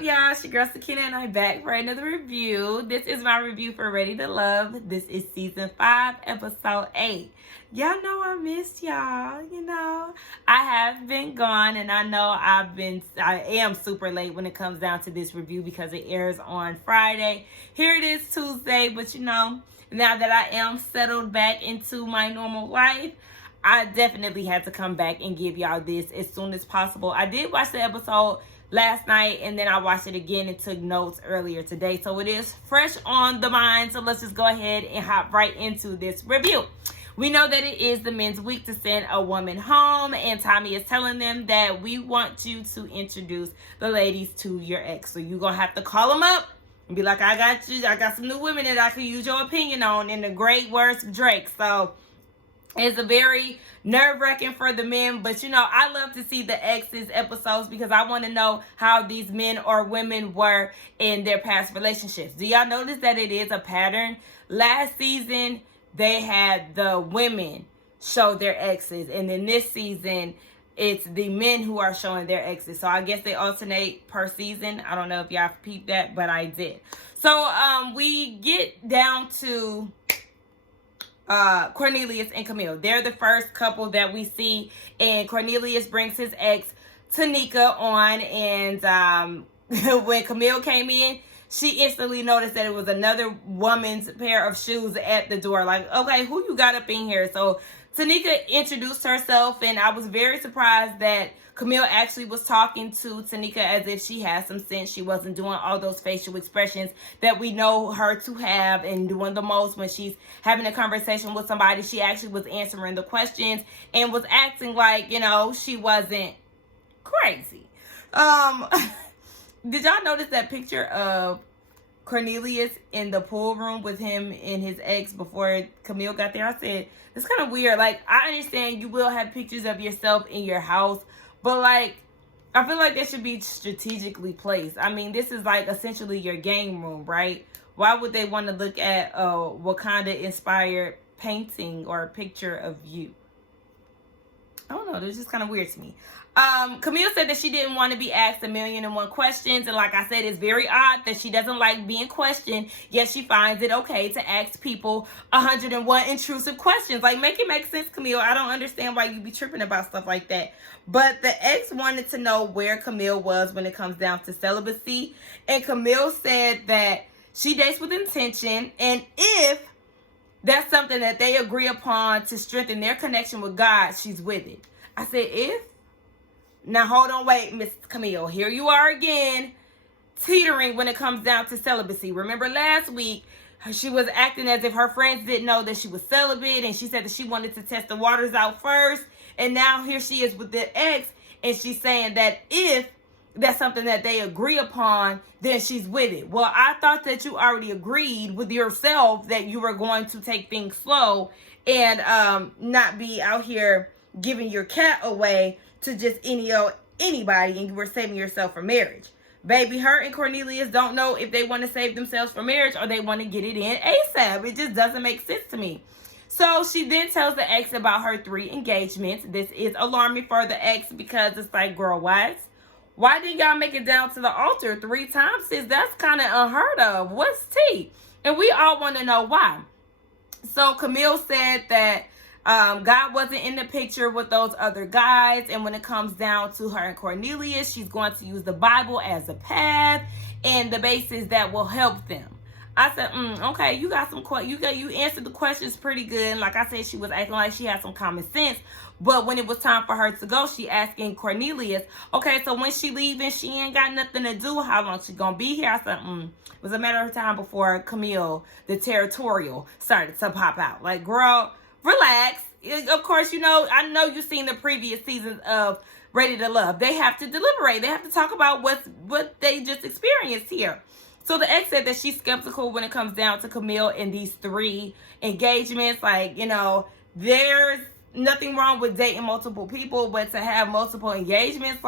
up, y'all? It's your girl Sakina, and I'm back for another review. This is my review for Ready to Love. This is season 5, episode 8. Y'all know I missed y'all. I have been gone, and I know I am super late when it comes down to this review because it airs on Friday. Here it is Tuesday, but now that I am settled back into my normal life, I definitely had to come back and give y'all this as soon as possible. I did watch the episode last night, and then I watched it again and took notes earlier today. So it is fresh on the mind. So let's just go ahead and hop right into this review. We know that it is the men's week to send a woman home, and Tommy is telling them that we want you to introduce the ladies to your ex. So you're going to have to call them up and be like, I got you. I got some new women that I could use your opinion on, in the great words of Drake. So it's a very nerve-wracking for the men, but I love to see the exes episodes because I want to know how these men or women were in their past relationships. Do y'all notice that it is a pattern? Last season, they had the women show their exes, and then this season, it's the men who are showing their exes. So I guess they alternate per season. I don't know if y'all peeped that, but I did. So we get down to Cornelius and Camille. They're the first couple that we see, and Cornelius brings his ex Tanika on, and when Camille came in, she instantly noticed that it was another woman's pair of shoes at the door. Like, okay, who you got up in here? So Tanika introduced herself, and I was very surprised that Camille actually was talking to Tanika as if she had some sense. She wasn't doing all those facial expressions that we know her to have and doing the most when she's having a conversation with somebody. She actually was answering the questions and was acting like, she wasn't crazy. Did y'all notice that picture of Cornelius in the pool room with him and his ex before Camille got there? I said, it's kind of weird. Like, I understand you will have pictures of yourself in your house, but I feel like they should be strategically placed. I mean, this is essentially your game room, right? Why would they want to look at a Wakanda inspired painting or a picture of you? I don't know. It's just kind of weird to me. Camille said that she didn't want to be asked 1,000,001 questions. And like I said, it's very odd that she doesn't like being questioned, yet she finds it okay to ask people 101 intrusive questions. Make it make sense, Camille. I don't understand why you be tripping about stuff like that. But the ex wanted to know where Camille was when it comes down to celibacy. And Camille said that she dates with intention. And if that's something that they agree upon to strengthen their connection with God, she's with it. I said, if? Now, hold on, wait, Miss Camille. Here you are again, teetering when it comes down to celibacy. Remember last week, she was acting as if her friends didn't know that she was celibate, and she said that she wanted to test the waters out first. And now here she is with the ex, and she's saying that if that's something that they agree upon, then she's with it. Well, I thought that you already agreed with yourself that you were going to take things slow and not be out here giving your cat away to just anybody, and you were saving yourself for marriage. Baby, her and Cornelius don't know if they want to save themselves for marriage or they want to get it in ASAP. It just doesn't make sense to me. So she then tells the ex about her 3 engagements. This is alarming for the ex because it's like, girl, why didn't y'all make it down to the altar 3 times? Sis, that's kind of unheard of. What's tea? And we all want to know why. So Camille said that God wasn't in the picture with those other guys, and when it comes down to her and Cornelius, she's going to use the Bible as a path and the basis that will help them. I said, okay, you got some you answered the questions pretty good. And like I said, she was acting like she had some common sense. But when it was time for her to go, she asking Cornelius, okay, so when she leaving, she ain't got nothing to do. How long she gonna be here? I said, it was a matter of time before Camille, the territorial, started to pop out. Like, girl, relax. Of course, I know you've seen the previous seasons of Ready to Love. They have to deliberate. They have to talk about what they just experienced here. So the ex said that she's skeptical when it comes down to Camille and these 3 engagements. There's nothing wrong with dating multiple people, but to have multiple engagements,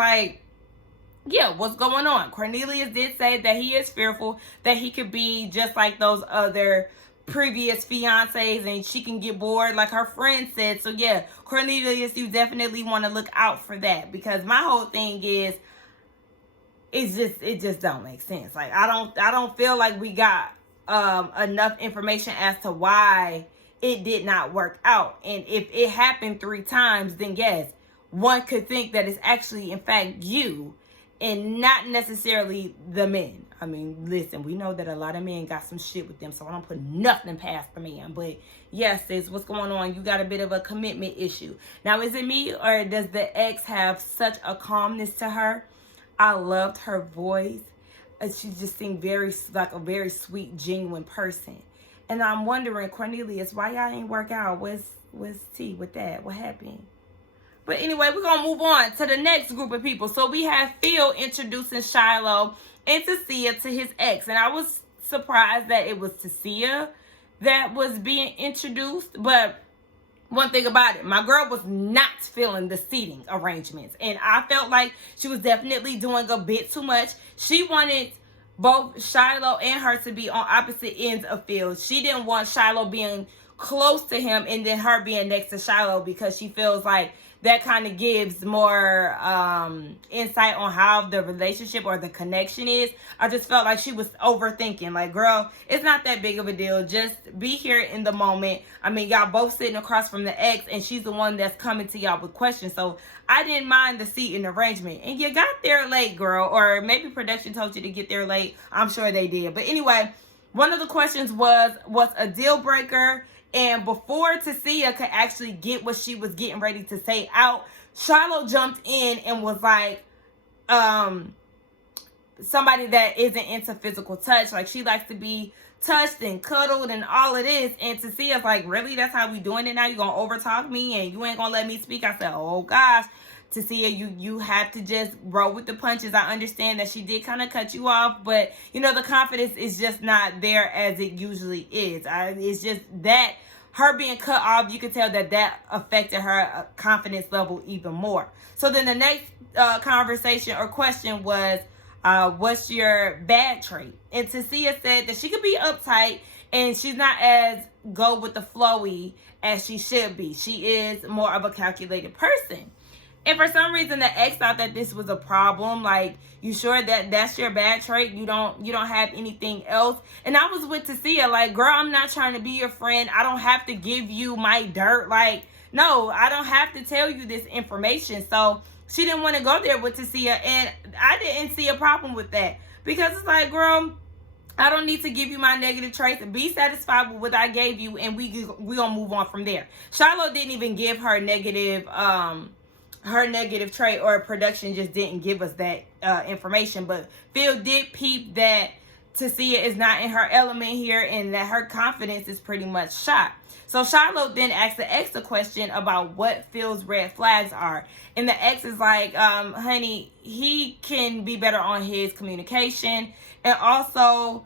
yeah, what's going on? Cornelius did say that he is fearful that he could be just like those other previous fiancés and she can get bored like her friend said. So yeah, Cornelius, you definitely want to look out for that, because my whole thing is, it just don't make sense. Like, I don't feel like we got enough information as to why it did not work out. And if it happened 3 times, then yes, one could think that it's actually in fact you and not necessarily the men. I mean, listen, we know that a lot of men got some shit with them, so I don't put nothing past the man. But yes, sis, what's going on? You got a bit of a commitment issue. Now, is it me, or does the ex have such a calmness to her? I loved her voice. She just seemed like a very sweet, genuine person. And I'm wondering, Cornelius, why y'all ain't work out? What's tea with that? What happened? But anyway, we're going to move on to the next group of people. So we have Phil introducing Shiloh and Tasia to his ex. And I was surprised that it was Tasia that was being introduced. But one thing about it, my girl was not feeling the seating arrangements. And I felt like she was definitely doing a bit too much. She wanted both Shiloh and her to be on opposite ends of Phil. She didn't want Shiloh being close to him and then her being next to Shiloh, because she feels like that kind of gives more insight on how the relationship or the connection is. I just felt like she was overthinking. Like, girl, it's not that big of a deal. Just be here in the moment. I mean, y'all both sitting across from the ex, and she's the one that's coming to y'all with questions. So I didn't mind the seating arrangement. And you got there late, girl. Or maybe production told you to get there late. I'm sure they did. But anyway, one of the questions was a deal breaker. And before Tasia could actually get what she was getting ready to say out, Shiloh jumped in and was like, somebody that isn't into physical touch. Like, she likes to be touched and cuddled and all of this. And Tasia's like, really? That's how we doing it now? You gonna overtalk me and you ain't gonna let me speak? I said, oh gosh, Tasia, you have to just roll with the punches. I understand that she did kind of cut you off, but you know, the confidence is just not there as it usually is. It's just that her being cut off, you can tell that affected her confidence level even more. So then the next conversation or question was, what's your bad trait? And Tasia said that she could be uptight and she's not as go with the flowy as she should be. She is more of a calculated person. And for some reason, the ex thought that this was a problem. Like, you sure that that's your bad trait? You don't have anything else? And I was with Tasia, like, girl, I'm not trying to be your friend. I don't have to give you my dirt. Like, no, I don't have to tell you this information. So she didn't want to go there with Tasia, and I didn't see a problem with that, because it's like, girl, I don't need to give you my negative traits. Be satisfied with what I gave you, and we gonna move on from there. Shiloh didn't even give her negative trait, or production just didn't give us that information. But Phil did peep that Tasia is not in her element here and that her confidence is pretty much shot. So Shiloh then asked the ex a question about what Phil's red flags are. And the ex is like, honey, he can be better on his communication. And also,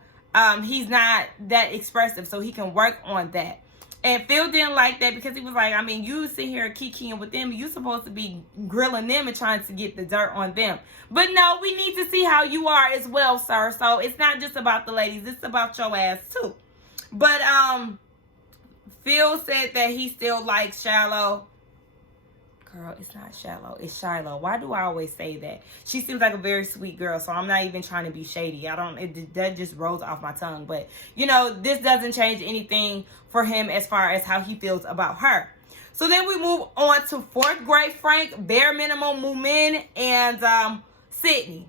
he's not that expressive, so he can work on that. And Phil didn't like that, because he was like, I mean, you sit here kikiing with them. You supposed to be grilling them and trying to get the dirt on them. But no, we need to see how you are as well, sir. So it's not just about the ladies. It's about your ass, too. But Phil said that he still likes Shiloh. Girl, it's not Shiloh. It's Shiloh. Why do I always say that? She seems like a very sweet girl, so I'm not even trying to be shady. That just rolls off my tongue. But, you know, this doesn't change anything for him as far as how he feels about her. So then we move on to 4th grade Frank, bare minimum Moomin, and Sydney.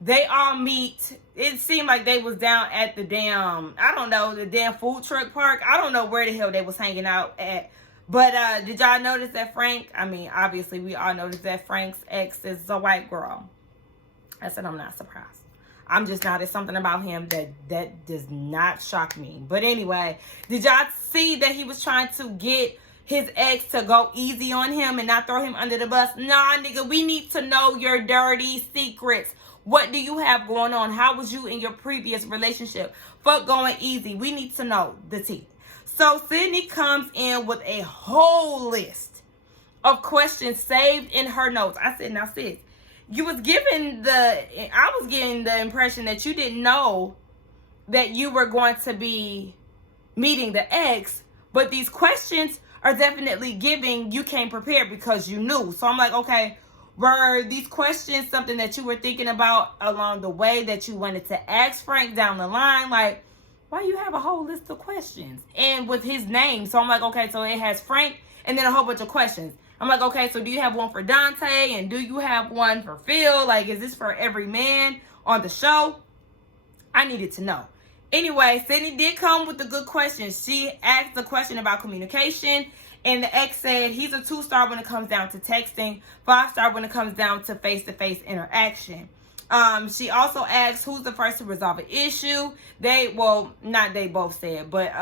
They all meet. It seemed like they was down at the damn, the damn food truck park. I don't know where the hell they was hanging out at. But did y'all notice that Frank, I mean, obviously we all noticed that Frank's ex is a white girl. I said, I'm not surprised. I'm just not. It's something about him that does not shock me. But anyway, did y'all see that he was trying to get his ex to go easy on him and not throw him under the bus? Nah, nigga, we need to know your dirty secrets. What do you have going on? How was you in your previous relationship? Fuck going easy. We need to know the tea. So Sydney comes in with a whole list of questions saved in her notes. I said, now sis, I was getting the impression that you didn't know that you were going to be meeting the ex, but these questions are definitely giving you came prepared because you knew. So I'm like, okay, Were these questions something that you were thinking about along the way that you wanted to ask Frank down the line? Like, why you have a whole list of questions? And with his name. So I'm like, okay, so it has Frank and then a whole bunch of questions. I'm like, okay, so do you have one for Dante? And do you have one for Phil? Like, is this for every man on the show? I needed to know. Anyway, Sydney did come with a good question. She asked a question about communication. And the ex said he's a 2-star when it comes down to texting, 5-star when it comes down to face-to-face interaction. She also asked who's the first to resolve an issue. Not they both said, but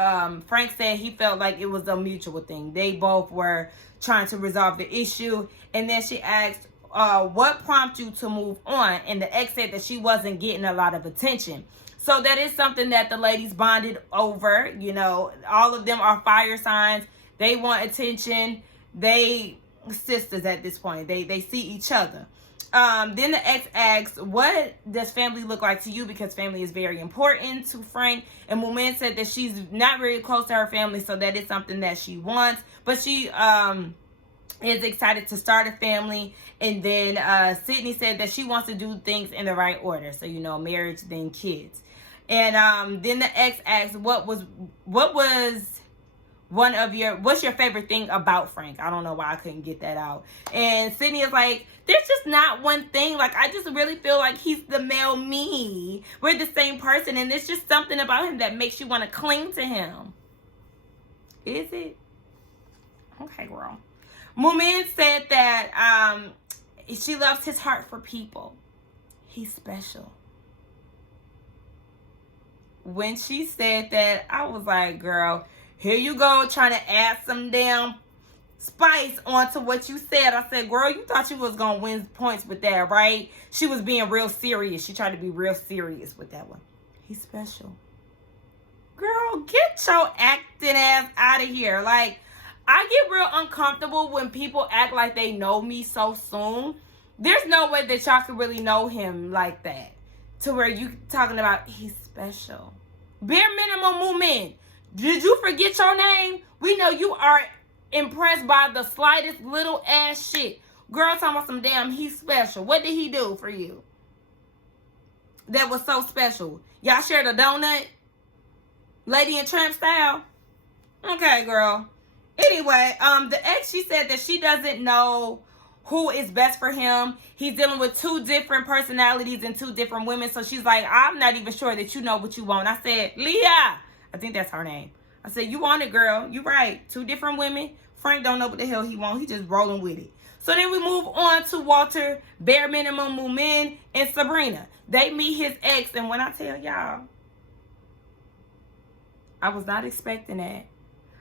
Frank said he felt like it was a mutual thing. They both were trying to resolve the issue. And then she asked, what prompted you to move on? And the ex said that she wasn't getting a lot of attention. So that is something that the ladies bonded over. You know, all of them are fire signs. They want attention. They sisters at this point. They see each other. Then the ex asks, what does family look like to you? Because family is very important to Frank. And Mumin said that she's not very close to her family, so that is something that she wants. But she is excited to start a family. And then Sydney said that she wants to do things in the right order. So, you know, marriage, then kids. And then the ex asks, what's your favorite thing about Frank? I don't know why I couldn't get that out. And Sydney is like, there's just not one thing. Like, I just really feel like he's the male me. We're the same person. And there's just something about him that makes you want to cling to him. Is it? Okay, girl. Mumin said that she loves his heart for people. He's special. When she said that, I was like, girl, here you go, trying to add some damn spice onto what you said. I said, girl, you thought you was going to win points with that, right? She was being real serious. She tried to be real serious with that one. He's special. Girl, get your acting ass out of here. Like, I get real uncomfortable when people act like they know me so soon. There's no way that y'all can really know him like that. To where you talking about he's special. Bare minimum movement. Did you forget your name? We know you are impressed by the slightest little ass shit. Girl talking about some damn he's special. What did he do for you that was so special? Y'all shared a donut? Lady in Tramp style? Okay, girl. Anyway, the ex, she said that she doesn't know who is best for him. He's dealing with 2 different personalities and 2 different women. So she's like, I'm not even sure that you know what you want. I said, Leah. I think that's her name. I said, you want it, girl. You right. 2 different women. Frank don't know what the hell he want. He just rolling with it. So then we move on to Walter, Bare Minimum, Mumin, and Sabrina. They meet his ex. And when I tell y'all, I was not expecting that.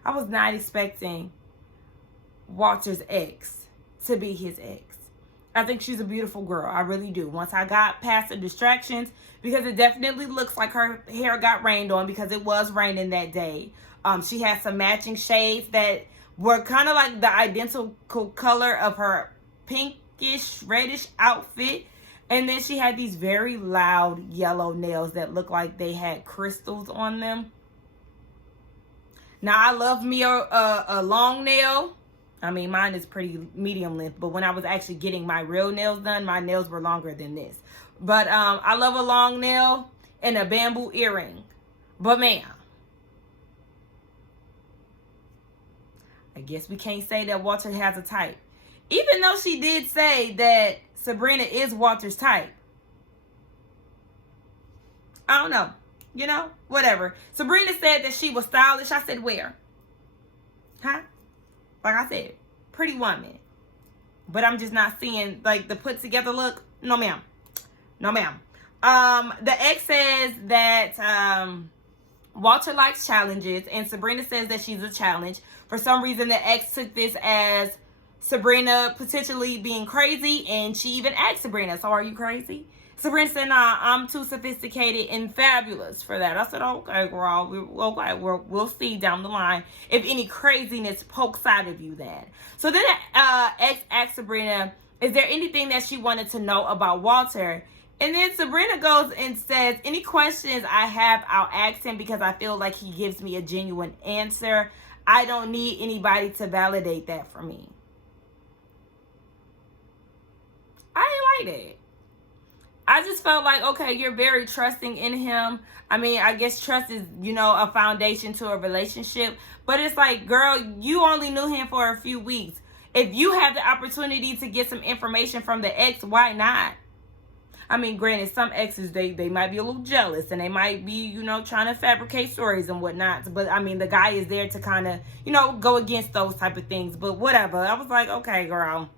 I was not expecting Walter's ex to be his ex. I think she's a beautiful girl. I really do. Once I got past the distractions, because it definitely looks like her hair got rained on because it was raining that day. She had some matching shades that were kind of like the identical color of her pinkish, reddish outfit. And then she had these very loud yellow nails that looked like they had crystals on them. Now, I love me a long nail. I mean, mine is pretty medium length, but when I was actually getting my real nails done, my nails were longer than this. But I love a long nail and a bamboo earring. But ma'am, I guess we can't say that Walter has a type. Even though she did say that Sabrina is Walter's type. I don't know. You know, whatever. Sabrina said that she was stylish. I said, where? Huh? Like I said, pretty woman. But I'm just not seeing, like, the put together look. No, ma'am. No, ma'am. The ex says that Walter likes challenges. And Sabrina says that she's a challenge. For some reason, the ex took this as Sabrina potentially being crazy. And she even asked Sabrina, so are you crazy? Sabrina said, nah, I'm too sophisticated and fabulous for that. I said, okay, girl, we'll see down the line if any craziness pokes out of you then. So then ex asked Sabrina, is there anything that she wanted to know about Walter? And then Sabrina goes and says, any questions I have, I'll ask him because I feel like he gives me a genuine answer. I don't need anybody to validate that for me. I ain't like that. I just felt like, okay, you're very trusting in him. I mean, I guess trust is, a foundation to a relationship. But it's like, girl, you only knew him for a few weeks. If you have the opportunity to get some information from the ex, why not? I mean, granted, some exes, they might be a little jealous and they might be, trying to fabricate stories and whatnot. But, I mean, the guy is there to kind of, go against those type of things. But whatever. I was like, okay, girl.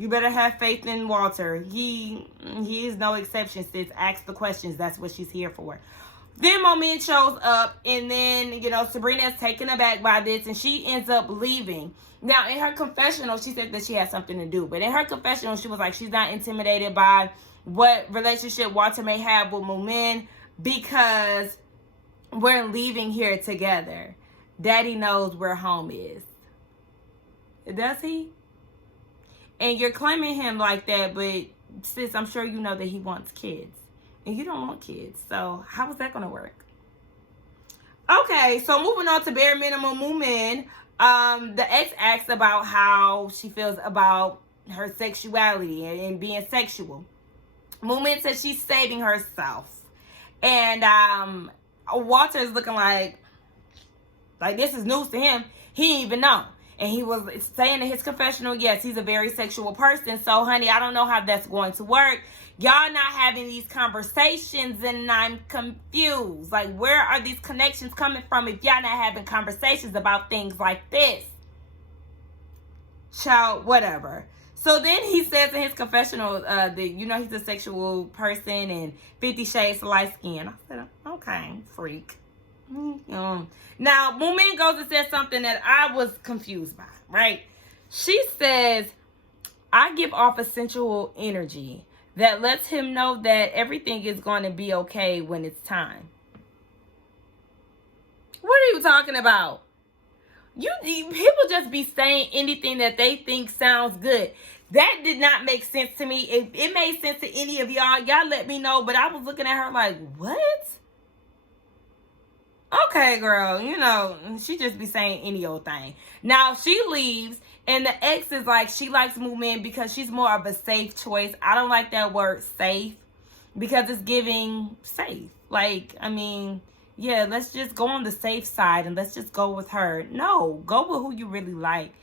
You better have faith in Walter. He is no exception, sis. Ask the questions. That's what she's here for. Then Moment shows up, and then, Sabrina's taken aback by this, and she ends up leaving. Now, in her confessional, she said that she had something to do. But in her confessional, she was like, she's not intimidated by what relationship Walter may have with Moment because we're leaving here together. Daddy knows where home is. Does he? And you're claiming him like that, but sis, I'm sure you know that he wants kids. And you don't want kids. So how is that going to work? Okay, so moving on to bare minimum Moomin. The ex asks about how she feels about her sexuality and being sexual. Moomin says she's saving herself. And Walter is looking like this is news to him. He didn't even know. And he was saying in his confessional, yes, he's a very sexual person. So, honey, I don't know how that's going to work. Y'all not having these conversations, and I'm confused. Like, where are these connections coming from if y'all not having conversations about things like this? Child, whatever. So then he says in his confessional that, he's a sexual person and 50 shades of light skin. I said, okay, freak. Now, Moomin goes and says something that I was confused by, right? She says, I give off a sensual energy that lets him know that everything is going to be okay when it's time. What are you talking about? People just be saying anything that they think sounds good. That did not make sense to me. If it made sense to any of y'all, let me know. But I was looking at her like, what? Okay, girl, she just be saying any old thing. Now, she leaves, and the ex is like, she likes Moomin because she's more of a safe choice. I don't like that word safe because it's giving safe. Like, I mean, yeah, let's just go on the safe side and let's just go with her. No, go with who you really like.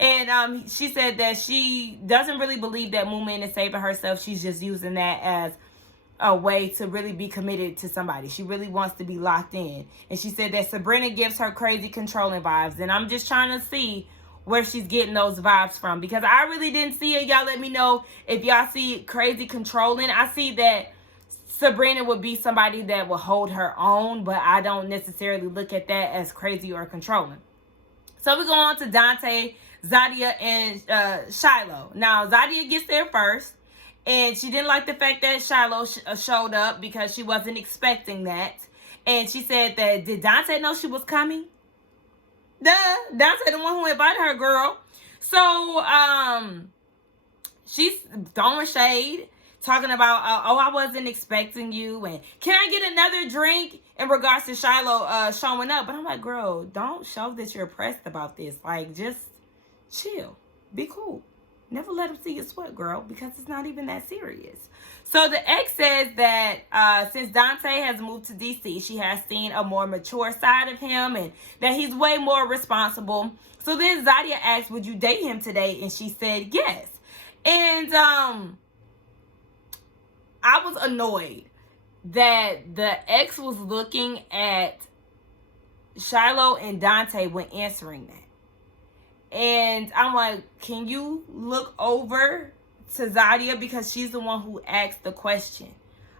And she said that she doesn't really believe that Moomin is saving herself. She's just using that as a way to really be committed to somebody. She really wants to be locked in. And she said that Sabrina gives her crazy controlling vibes. And I'm just trying to see where she's getting those vibes from. Because I really didn't see it. Y'all let me know if y'all see crazy controlling. I see that Sabrina would be somebody that will hold her own. But I don't necessarily look at that as crazy or controlling. So we go on to Dante, Zadia, and Shiloh. Now, Zadia gets there first. And she didn't like the fact that Shiloh showed up because she wasn't expecting that. And she said that, did Dante know she was coming? Duh. Dante the one who invited her, girl. So, she's throwing shade, talking about, I wasn't expecting you. And can I get another drink in regards to Shiloh showing up? But I'm like, girl, don't show that you're pressed about this. Like, just chill. Be cool. Never let him see you sweat, girl, because it's not even that serious. So the ex says that since Dante has moved to D.C., she has seen a more mature side of him and that he's way more responsible. So then Zadia asked, would you date him today? And she said yes. And I was annoyed that the ex was looking at Shiloh and Dante when answering that. And I'm like, can you look over to Zadia because she's the one who asked the question.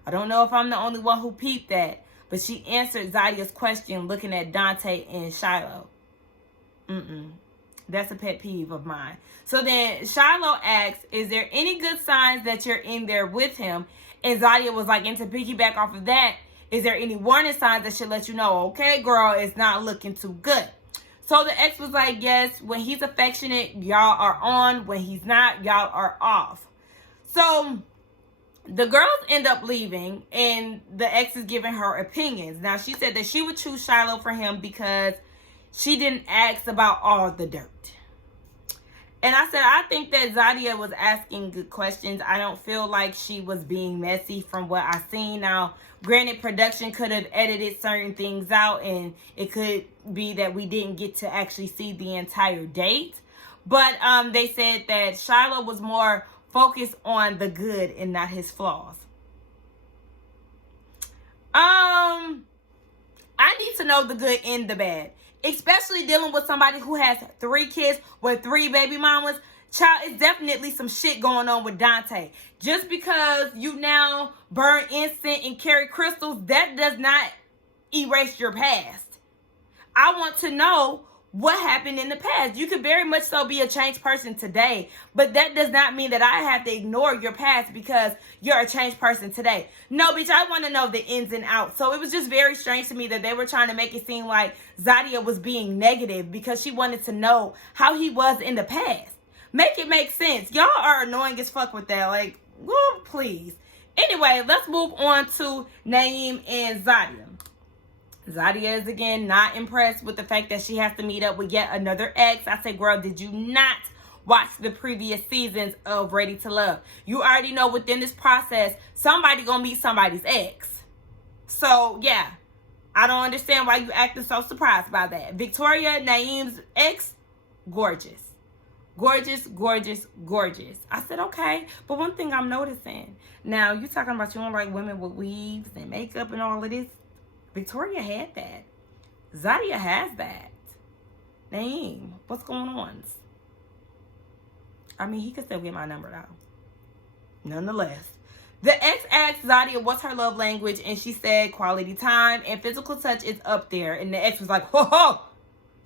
I don't know if I'm the only one who peeped that, but she answered Zadia's question looking at Dante and Shiloh. That's a pet peeve of mine. So then Shiloh asks, is there any good signs that you're in there with him? And Zadia was like, and to piggyback off of that, is there any warning signs that should let you know, okay, girl, it's not looking too good? So the ex was like, yes, when he's affectionate, y'all are on. When he's not, y'all are off. So the girls end up leaving, and the ex is giving her opinions. Now, she said that she would choose Shiloh for him because she didn't ask about all the dirt. And I said, I think that Zadia was asking good questions. I don't feel like she was being messy from what I seen. Now, granted, production could have edited certain things out, and it could be that we didn't get to actually see the entire date. But they said that Shiloh was more focused on the good and not his flaws. I need to know the good and the bad, especially dealing with somebody who has 3 kids with 3 baby mamas. Child, it's definitely some shit going on with Dante. Just because you now burn incense and carry crystals, that does not erase your past. I want to know what happened in the past. You could very much so be a changed person today, but that does not mean that I have to ignore your past because you're a changed person today. No, bitch, I want to know the ins and outs. So it was just very strange to me that they were trying to make it seem like Zadia was being negative because she wanted to know how he was in the past. Make it make sense. Y'all are annoying as fuck with that. Like, well, please. Anyway, let's move on to Naeem and Zadia. Zadia is again not impressed with the fact that she has to meet up with yet another ex. I said, girl, did you not watch the previous seasons of Ready to Love? You already know within this process, somebody gonna meet somebody's ex. So, yeah. I don't understand why you acting so surprised by that. Victoria, Naeem's ex, gorgeous. Gorgeous, gorgeous, gorgeous. I said, okay. But one thing I'm noticing, now you talking about you don't like women with weaves and makeup and all of this. Victoria had that. Zadia has that. Naeem, what's going on? I mean, he could still get my number though. Nonetheless. The ex asked Zadia what's her love language, and she said quality time and physical touch is up there. And the ex was like, ho ho,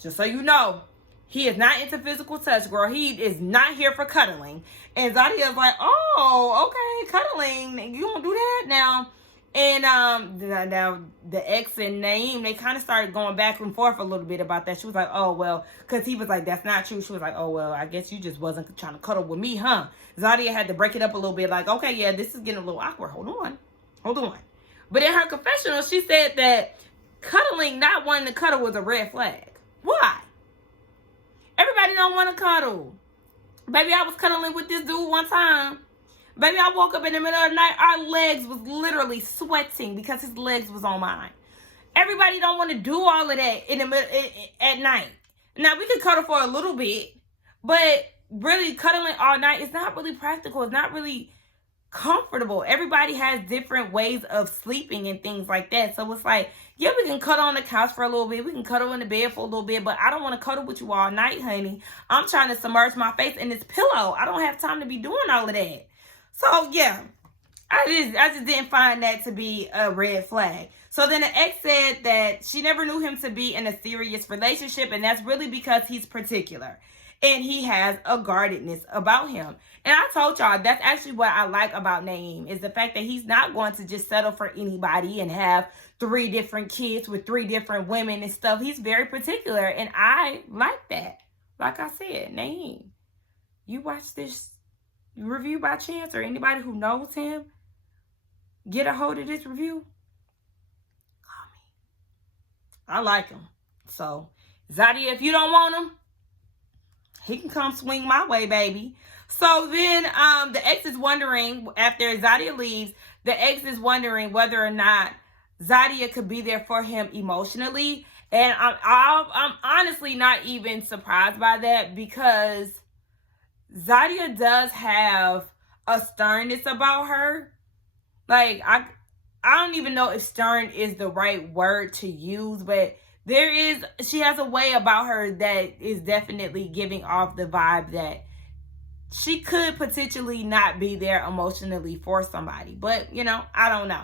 just so you know, he is not into physical touch, girl. He is not here for cuddling. And Zadia was like, oh, okay, cuddling. You don't do that now. And now the ex and Naeem, they kind of started going back and forth a little bit about that. She was like, oh, well, because he was like, that's not true. She was like, oh, well, I guess you just wasn't trying to cuddle with me, huh? Zadia had to break it up a little bit like, okay, yeah, this is getting a little awkward. Hold on. But in her confessional, she said that cuddling, not wanting to cuddle, was a red flag. Why? Everybody don't want to cuddle. Baby, I was cuddling with this dude one time. Baby, I woke up in the middle of the night. Our legs was literally sweating because his legs was on mine. Everybody don't want to do all of that in the middle at night. Now, we could cuddle for a little bit, but really cuddling all night is not really practical. It's not really comfortable. Everybody has different ways of sleeping and things like that. So it's like, yeah, we can cuddle on the couch for a little bit. We can cuddle in the bed for a little bit, but I don't want to cuddle with you all night, honey. I'm trying to submerge my face in this pillow. I don't have time to be doing all of that. So, yeah, I just didn't find that to be a red flag. So then the ex said that she never knew him to be in a serious relationship, and that's really because he's particular. And he has a guardedness about him. And I told y'all, that's actually what I like about Naeem, is the fact that he's not going to just settle for anybody and have 3 different kids with 3 different women and stuff. He's very particular, and I like that. Like I said, Naeem, you watch this review by chance, or anybody who knows him get a hold of this review, call me. I like him. So, Zadia, if you don't want him, he can come swing my way, baby. So then the ex is wondering, after Zadia leaves, the ex is wondering whether or not Zadia could be there for him emotionally. And I'm honestly not even surprised by that, because Zadia does have a sternness about her. Like, I don't even know if stern is the right word to use, but she has a way about her that is definitely giving off the vibe that she could potentially not be there emotionally for somebody. But, you know, I don't know.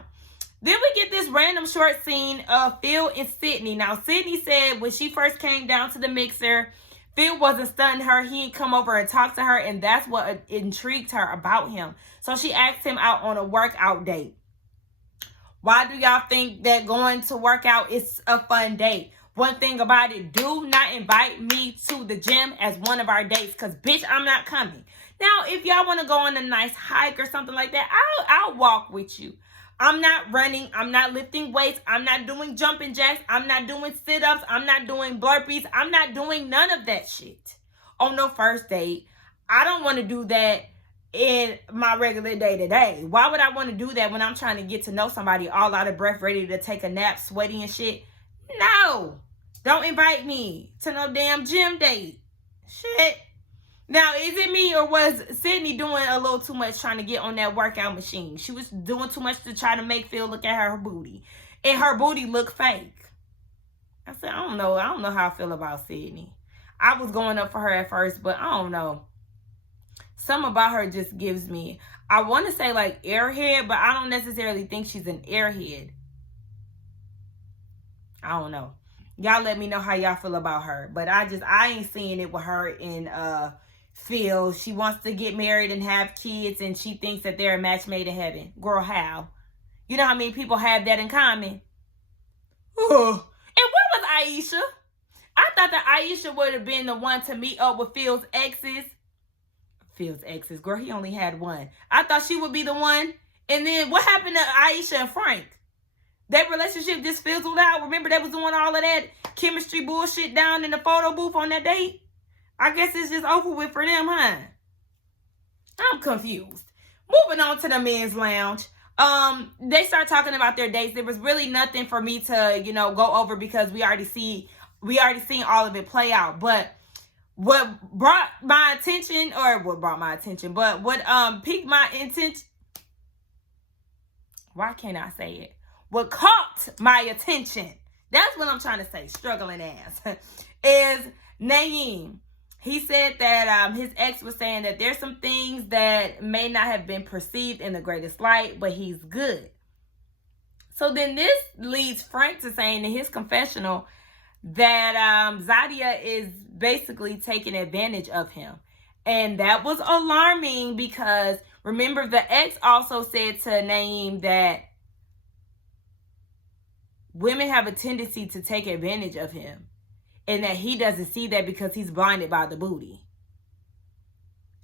Then we get this random short scene of Phil and Sydney. Now, Sydney said when she first came down to the mixer, Phil wasn't stunning her. He didn't come over and talk to her, and that's what intrigued her about him. So she asked him out on a workout date. Why do y'all think that going to work out is a fun date? One thing about it, do not invite me to the gym as one of our dates, because, bitch, I'm not coming. Now, if y'all want to go on a nice hike or something like that, I'll walk with you. I'm not running. I'm not lifting weights. I'm not doing jumping jacks. I'm not doing sit-ups. I'm not doing burpees. I'm not doing none of that shit on no first date. I don't want to do that in my regular day-to-day. Why would I want to do that when I'm trying to get to know somebody all out of breath, ready to take a nap, sweaty and shit? No. Don't invite me to no damn gym date. Shit. Now, is it me, or was Sydney doing a little too much trying to get on that workout machine? She was doing too much to try to make Phil look at her booty. And her booty looked fake. I said, I don't know how I feel about Sydney. I was going up for her at first, but I don't know. Something about her just gives me, I want to say like airhead, but I don't necessarily think she's an airhead. I don't know. Y'all let me know how y'all feel about her. But I ain't seeing it with her in Phil. She wants to get married and have kids, and she thinks that they're a match made in heaven. Girl, how? You know how many people have that in common? Oh. And where was Aisha? I thought that Aisha would have been the one to meet up with Phil's exes. Girl, he only had one. I thought she would be the one. And then what happened to Aisha and Frank? That relationship just fizzled out. Remember, they was doing all of that chemistry bullshit down in the photo booth on that date? I guess it's just over with for them, huh? I'm confused. Moving on to the men's lounge. They start talking about their dates. There was really nothing for me to, go over because we already seen all of it play out. But what piqued my attention, why can't I say it? What caught my attention, that's what I'm trying to say, struggling ass, is Naeem. He said that his ex was saying that there's some things that may not have been perceived in the greatest light, but he's good. So then this leads Frank to saying in his confessional that Zadia is basically taking advantage of him. And that was alarming because, remember, the ex also said to Naeem that women have a tendency to take advantage of him. And that he doesn't see that because he's blinded by the booty.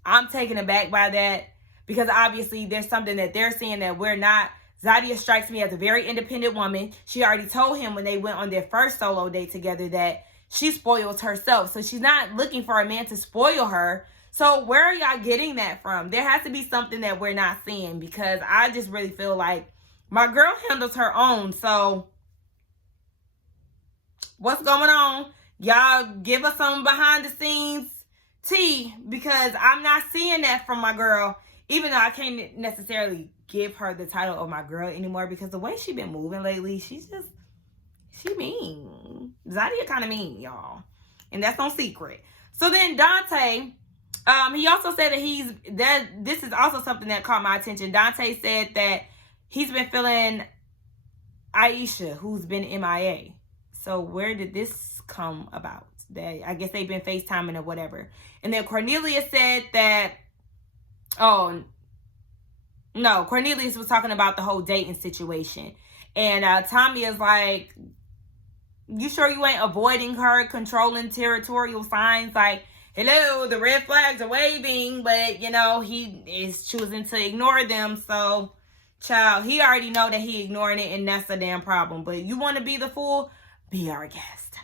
I'm taken aback by that because obviously there's something that they're seeing that we're not. Zadia strikes me as a very independent woman. She already told him when they went on their first solo date together that she spoils herself. So she's not looking for a man to spoil her. So where are y'all getting that from? There has to be something that we're not seeing because I just really feel like my girl handles her own. So what's going on? Y'all give us some behind the scenes tea because I'm not seeing that from my girl. Even though I can't necessarily give her the title of my girl anymore because the way she been moving lately, she mean. Zadia kind of mean, y'all. And that's no secret. So then Dante, he also said that this is also something that caught my attention. Dante said that he's been feeling Aisha, who's been MIA. So where did this come about? That I guess they've been FaceTiming or whatever. And then Cornelius said that, Cornelius was talking about the whole dating situation. And Tommy is like, you sure you ain't avoiding her, controlling territorial signs? Like, hello, the red flags are waving, but, he is choosing to ignore them. So, child, he already know that he ignoring it, and that's a damn problem. But you want to be the fool? Be our guest.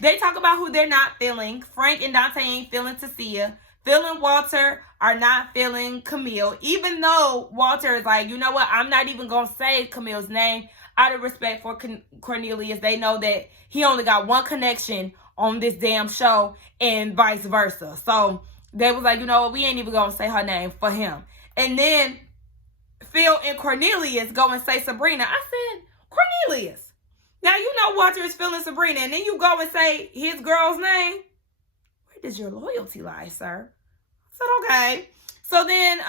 They talk about who they're not feeling. Frank and Dante ain't feeling Tasia. Phil and Walter are not feeling Camille. Even though Walter is like, you know what? I'm not even going to say Camille's name out of respect for Cornelius. They know that he only got one connection on this damn show and vice versa. So they was like, you know what? We ain't even going to say her name for him. And then Phil and Cornelius go and say Sabrina. I said, Cornelius. Now, you know Walter is feeling Sabrina, and then you go and say his girl's name. Where does your loyalty lie, sir? I said, okay. So then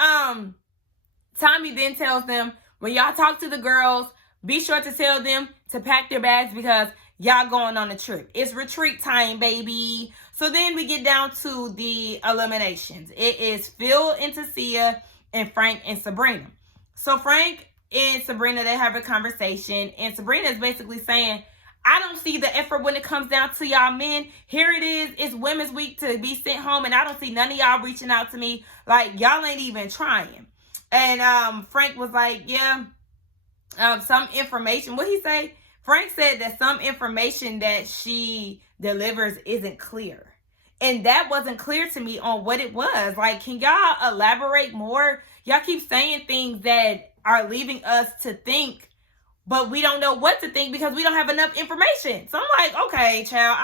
Tommy then tells them, when y'all talk to the girls, be sure to tell them to pack their bags because y'all going on a trip. It's retreat time, baby. So then we get down to the eliminations. It is Phil and Tasia and Frank and Sabrina. So Frank and Sabrina, they have a conversation, and Sabrina is basically saying, I don't see the effort when it comes down to y'all men. Here it is. It's Women's Week to be sent home, and I don't see none of y'all reaching out to me. Like, y'all ain't even trying. And Frank was like, yeah, some information. What'd he say? Frank said that some information that she delivers isn't clear. And that wasn't clear to me on what it was. Like, can y'all elaborate more? Y'all keep saying things that are leaving us to think, but we don't know what to think because we don't have enough information. So I'm like, okay, child,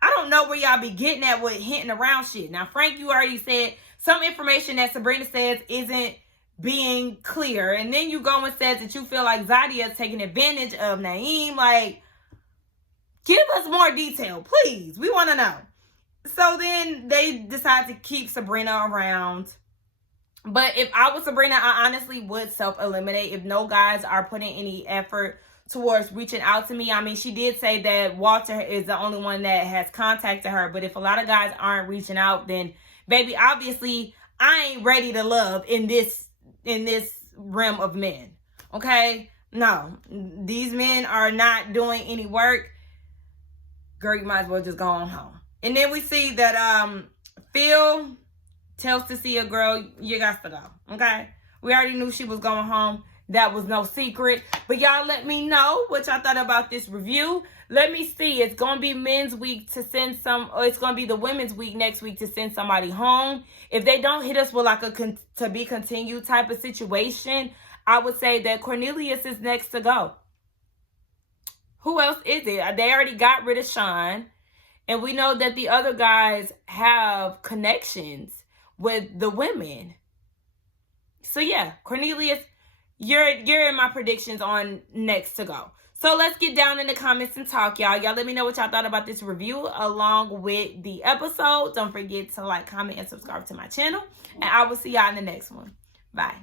I don't know where y'all be getting at with hinting around shit. Now, Frank, you already said some information that Sabrina says isn't being clear. And then you go and says that you feel like Zadia is taking advantage of Naeem. Like, give us more detail, please. We want to know. So then they decide to keep Sabrina around. But if I was Sabrina, I honestly would self-eliminate if no guys are putting any effort towards reaching out to me. I mean, she did say that Walter is the only one that has contacted her. But if a lot of guys aren't reaching out, then, baby, obviously, I ain't ready to love in this realm of men. Okay? No. These men are not doing any work. Girl, you might as well just go on home. And then we see that Phil tells Tasia, girl, you got to go. Okay? We already knew she was going home. That was no secret. But y'all let me know what y'all thought about this review. Let me see. It's going to be men's week to send some, or it's going to be the women's week next week to send somebody home. If they don't hit us with like a to be continued type of situation, I would say that Cornelius is next to go. Who else is it? They already got rid of Sean. And we know that the other guys have connections with the women. So yeah, Cornelius, you're in my predictions on next to go. So let's get down in the comments and talk, y'all. Y'all let me know what y'all thought about this review along with the episode. Don't forget to like, comment, and subscribe to my channel. And I will see y'all in the next one. Bye.